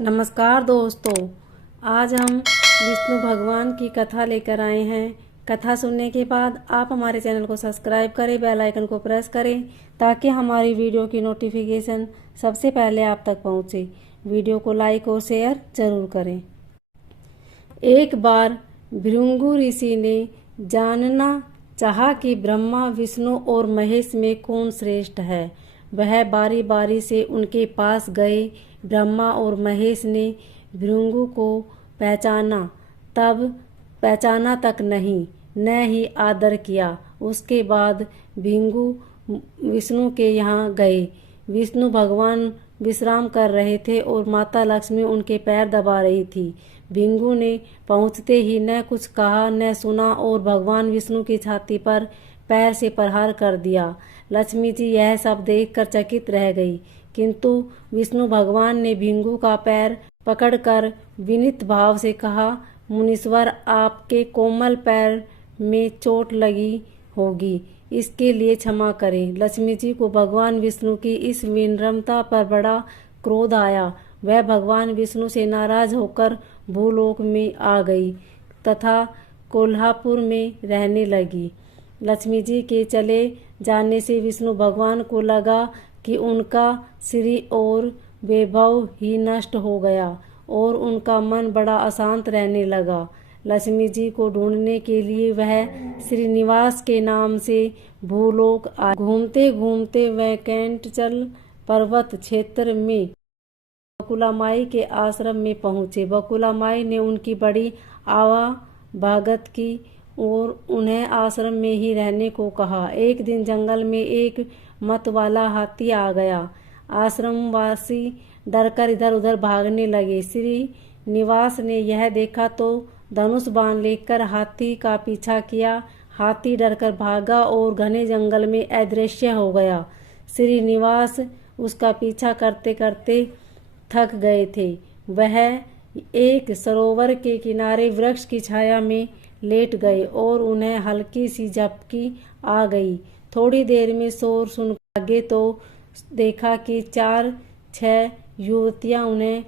नमस्कार दोस्तों, आज हम विष्णु भगवान की कथा लेकर आए हैं। कथा सुनने के बाद आप हमारे चैनल को सब्सक्राइब करें, बेल आइकन को प्रेस करें ताकि हमारी वीडियो की नोटिफिकेशन सबसे पहले आप तक पहुंचे। वीडियो को लाइक और शेयर जरूर करें। एक बार भृगु ऋषि ने जानना चाहा कि ब्रह्मा, विष्णु और महेश में कौन श्रेष्ठ है। वह बारी बारी से उनके पास गए। ब्रह्मा और महेश ने भृगु को पहचाना तक नहीं, न ही आदर किया। उसके बाद भृगु विष्णु के यहाँ गए। विष्णु भगवान विश्राम कर रहे थे और माता लक्ष्मी उनके पैर दबा रही थी। भृगु ने पहुँचते ही न कुछ कहा न सुना और भगवान विष्णु की छाती पर पैर से प्रहार कर दिया। लक्ष्मी जी यह सब देखकर चकित रह गई, किंतु विष्णु भगवान ने भृगु का पैर पकड़कर विनीत भाव से कहा, मुनीश्वर, आपके कोमल पैर में चोट लगी होगी, इसके लिए क्षमा करें। लक्ष्मी जी को भगवान विष्णु की इस विनम्रता पर बड़ा क्रोध आया। वह भगवान विष्णु से नाराज होकर भूलोक में आ गई तथा कोल्हापुर में रहने लगी। लक्ष्मी जी के चले जाने से विष्णु भगवान को लगा कि उनका श्री और वैभव ही नष्ट हो गया और उनका मन बड़ा अशांत रहने लगा। लक्ष्मी जी को ढूंढने के लिए वह श्रीनिवास के नाम से भूलोक आए। घूमते घूमते वैकुंठचल पर्वत क्षेत्र में बकुला माई के आश्रम में पहुँचे। बकुला माई ने उनकी बड़ी आवाभगत की और उन्हें आश्रम में ही रहने को कहा। एक दिन जंगल में एक मत वाला हाथी आ गया। आश्रमवासी डरकर इधर उधर भागने लगे। श्रीनिवास ने यह देखा तो धनुष बाण लेकर हाथी का पीछा किया। हाथी डरकर भागा और घने जंगल में अदृश्य हो गया। श्रीनिवास उसका पीछा करते करते थक गए थे। वह एक सरोवर के किनारे वृक्ष की छाया में लेट गए और उन्हें हल्की सी झपकी आ गई। थोड़ी देर में शोर सुन आगे तो देखा कि 4-6 युवतियां उन्हें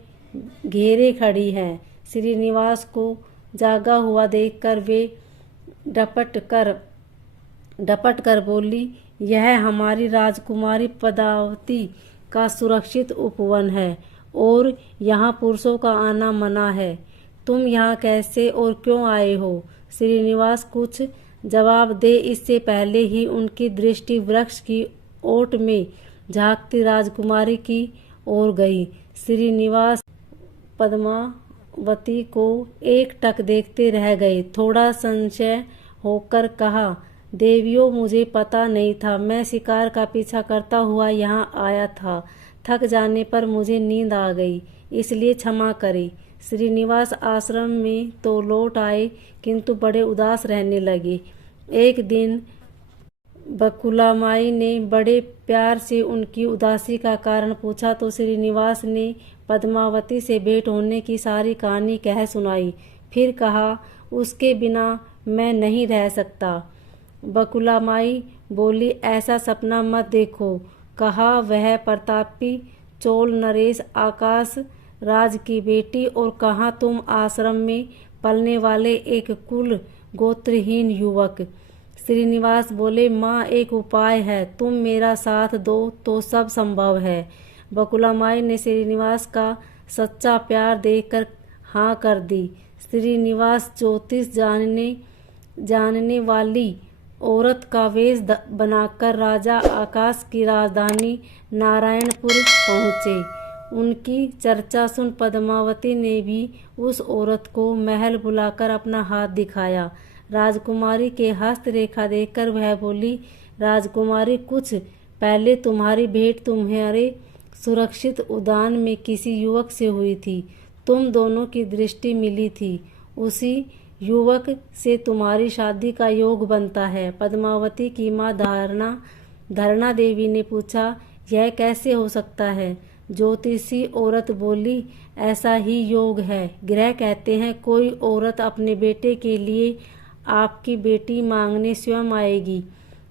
घेरे खड़ी हैं। श्रीनिवास को जागा हुआ देखकर वे डपट कर बोली, यह हमारी राजकुमारी पद्मावती का सुरक्षित उपवन है और यहाँ पुरुषों का आना मना है। तुम यहाँ कैसे और क्यों आए हो? श्रीनिवास कुछ जवाब दे इससे पहले ही उनकी दृष्टि वृक्ष की ओट में झांकती राजकुमारी की ओर गई। श्रीनिवास पद्मावती को एकटक देखते रह गए। थोड़ा संशय होकर कहा, देवियों, मुझे पता नहीं था। मैं शिकार का पीछा करता हुआ यहाँ आया था। थक जाने पर मुझे नींद आ गई, इसलिए क्षमा करें। श्रीनिवास आश्रम में तो लौट आए, किंतु बड़े उदास रहने लगे। एक दिन बकुला माई ने बड़े प्यार से उनकी उदासी का कारण पूछा तो श्रीनिवास ने पद्मावती से भेंट होने की सारी कहानी कह सुनाई। फिर कहा, उसके बिना मैं नहीं रह सकता। बकुला माई बोली, ऐसा सपना मत देखो। कहा, वह प्रतापी चोल नरेश आकाश राज की बेटी और कहाँ तुम आश्रम में पलने वाले एक कुल गोत्रहीन युवक। श्रीनिवास बोले, माँ, एक उपाय है, तुम मेरा साथ दो तो सब संभव है। बकुला माई ने श्रीनिवास का सच्चा प्यार देखकर हाँ कर दी। श्रीनिवास ज्योतिष जानने वाली औरत का वेश बनाकर राजा आकाश की राजधानी नारायणपुर पहुँचे। उनकी चर्चा सुन पद्मावती ने भी उस औरत को महल बुलाकर अपना हाथ दिखाया। राजकुमारी के हस्तरेखा देखकर वह बोली, राजकुमारी, कुछ पहले तुम्हारी भेंट तुम्हारे सुरक्षित उद्यान में किसी युवक से हुई थी। तुम दोनों की दृष्टि मिली थी। उसी युवक से तुम्हारी शादी का योग बनता है। पद्मावती की माँ धरणा देवी ने पूछा, यह कैसे हो सकता है? ज्योतिषी औरत बोली, ऐसा ही योग है। ग्रह कहते हैं कोई औरत अपने बेटे के लिए आपकी बेटी मांगने स्वयं आएगी।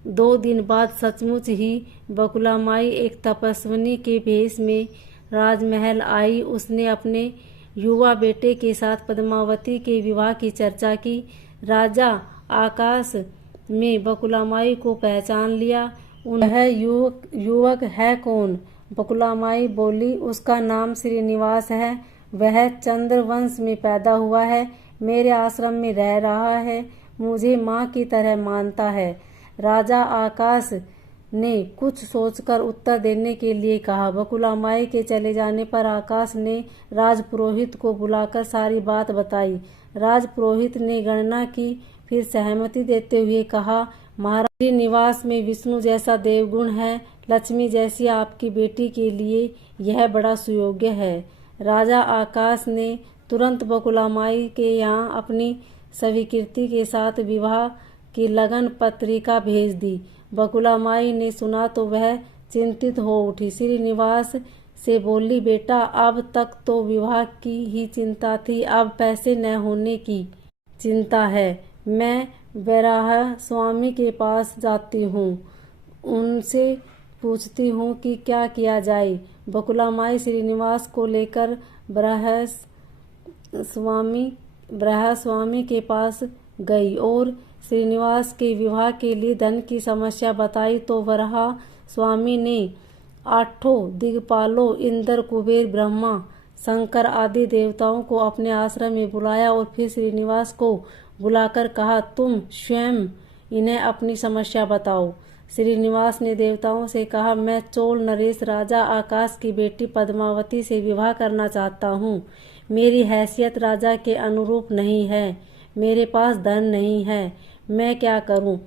2 दिन बाद सचमुच ही बकुला माई एक तपस्विनी के भेष में राजमहल आई। उसने अपने युवा बेटे के साथ पद्मावती के विवाह की चर्चा की। राजा आकाश में बकुलामाई को पहचान लिया। वह युवक है कौन? बकुलामाई बोली, उसका नाम श्रीनिवास है। वह चंद्रवंश में पैदा हुआ है, मेरे आश्रम में रह रहा है, मुझे माँ की तरह मानता है। राजा आकाश ने कुछ सोचकर उत्तर देने के लिए कहा। बकुलामाई के चले जाने पर आकाश ने राजपुरोहित को बुलाकर सारी बात बताई। राजपुरोहित ने गणना की, फिर सहमति देते हुए कहा, महाराज, श्रीनिवास में विष्णु जैसा देवगुण है, लक्ष्मी जैसी आपकी बेटी के लिए यह बड़ा सुयोग्य है। राजा आकाश ने तुरंत बकुलामाई के यहाँ अपनी स्वीकृति के साथ विवाह की लगन पत्रिका भेज दी। बकुलामाई ने सुना तो वह चिंतित हो उठी। श्रीनिवास से बोली, बेटा, अब तक तो विवाह की ही चिंता थी, अब पैसे न होने की चिंता है। मैं वराह स्वामी के पास जाती हूँ, उनसे पूछती हूँ कि क्या किया जाए। बकुलामाई श्रीनिवास को लेकर वराह स्वामी के पास गई और श्रीनिवास के विवाह के लिए धन की समस्या बताई तो वराह स्वामी ने 8 दिग्पालों इंद्र, कुबेर, ब्रह्मा, शंकर आदि देवताओं को अपने आश्रम में बुलाया और फिर श्रीनिवास को बुलाकर कहा, तुम स्वयं इन्हें अपनी समस्या बताओ। श्रीनिवास ने देवताओं से कहा, मैं चोल नरेश राजा आकाश की बेटी पद्मावती से विवाह करना चाहता हूँ। मेरी हैसियत राजा के अनुरूप नहीं है, मेरे पास धन नहीं है, मैं क्या करूँ?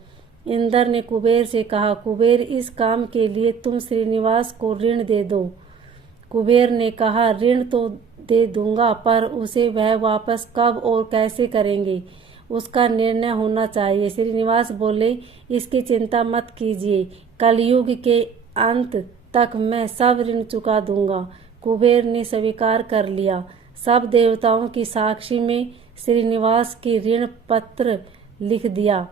इंद्र ने कुबेर से कहा, कुबेर, इस काम के लिए तुम श्रीनिवास को ऋण दे दो। कुबेर ने कहा, ऋण तो दे दूंगा, पर उसे वह वापस कब और कैसे करेंगे, उसका निर्णय होना चाहिए। श्रीनिवास बोले, इसकी चिंता मत कीजिए, कलयुग के अंत तक मैं सब ऋण चुका दूंगा। कुबेर ने स्वीकार कर लिया। सब देवताओं की साक्षी में श्रीनिवास की ऋण पत्र लिख दिया।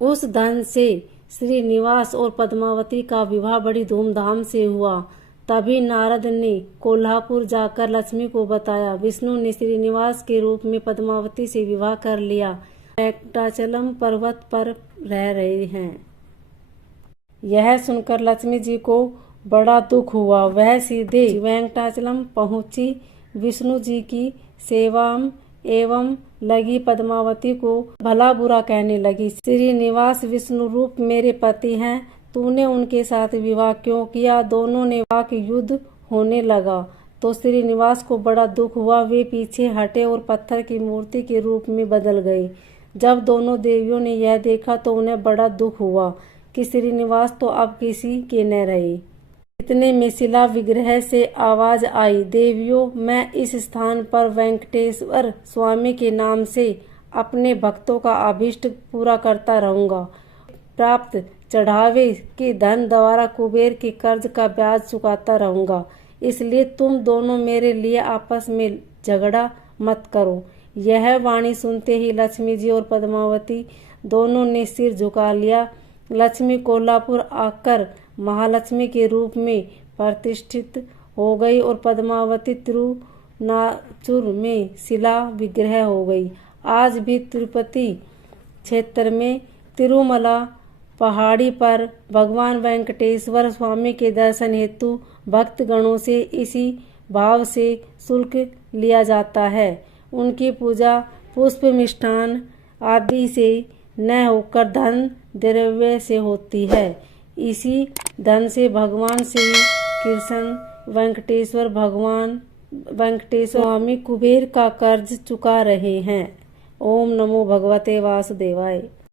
उस धन से श्रीनिवास और पद्मावती का विवाह बड़ी धूमधाम से हुआ। तभी नारद ने कोल्हापुर जाकर लक्ष्मी को बताया, विष्णु ने श्रीनिवास के रूप में पद्मावती से विवाह कर लिया, वेंकटाचलम पर्वत पर रह रहे हैं। यह सुनकर लक्ष्मी जी को बड़ा दुख हुआ। वह सीधे वेंकटाचलम पहुंची, विष्णु जी की सेवा एवं लगी पद्मावती को भला बुरा कहने लगी। श्रीनिवास विष्णु रूप मेरे पति हैं, तूने उनके साथ विवाह क्यों किया? दोनों ने वाक युद्ध होने लगा तो श्रीनिवास को बड़ा दुख हुआ। वे पीछे हटे और पत्थर की मूर्ति के रूप में बदल गए। जब दोनों देवियों ने यह देखा तो उन्हें बड़ा दुख हुआ कि श्रीनिवास तो अब किसी के न रहे। इतने में शिला विग्रह से आवाज आई, देवियों, मैं इस स्थान पर वेंकटेश्वर स्वामी के नाम से अपने भक्तों का अभीष्ट पूरा करता रहूंगा। प्राप्त चढ़ावे के धन द्वारा कुबेर के कर्ज का ब्याज चुकाता रहूंगा। इसलिए तुम दोनों मेरे लिए आपस में झगड़ा मत करो। यह वाणी सुनते ही लक्ष्मी जी और पद्मावती दोनों ने सिर झुका लिया। लक्ष्मी कोल्हापुर आकर महालक्ष्मी के रूप में प्रतिष्ठित हो गई और पद्मावती तिरुनाचुर में शिला विग्रह हो गई। आज भी तिरुपति क्षेत्र में तिरुमला पहाड़ी पर भगवान वेंकटेश्वर स्वामी के दर्शन हेतु भक्तगणों से इसी भाव से शुल्क लिया जाता है। उनकी पूजा पुष्प, मिष्ठान आदि से न होकर धन द्रव्य से होती है। इसी धन से भगवान श्री कृष्ण वेंकटेश्वर स्वामी कुबेर का कर्ज चुका रहे हैं। ओम नमो भगवते वासुदेवाय।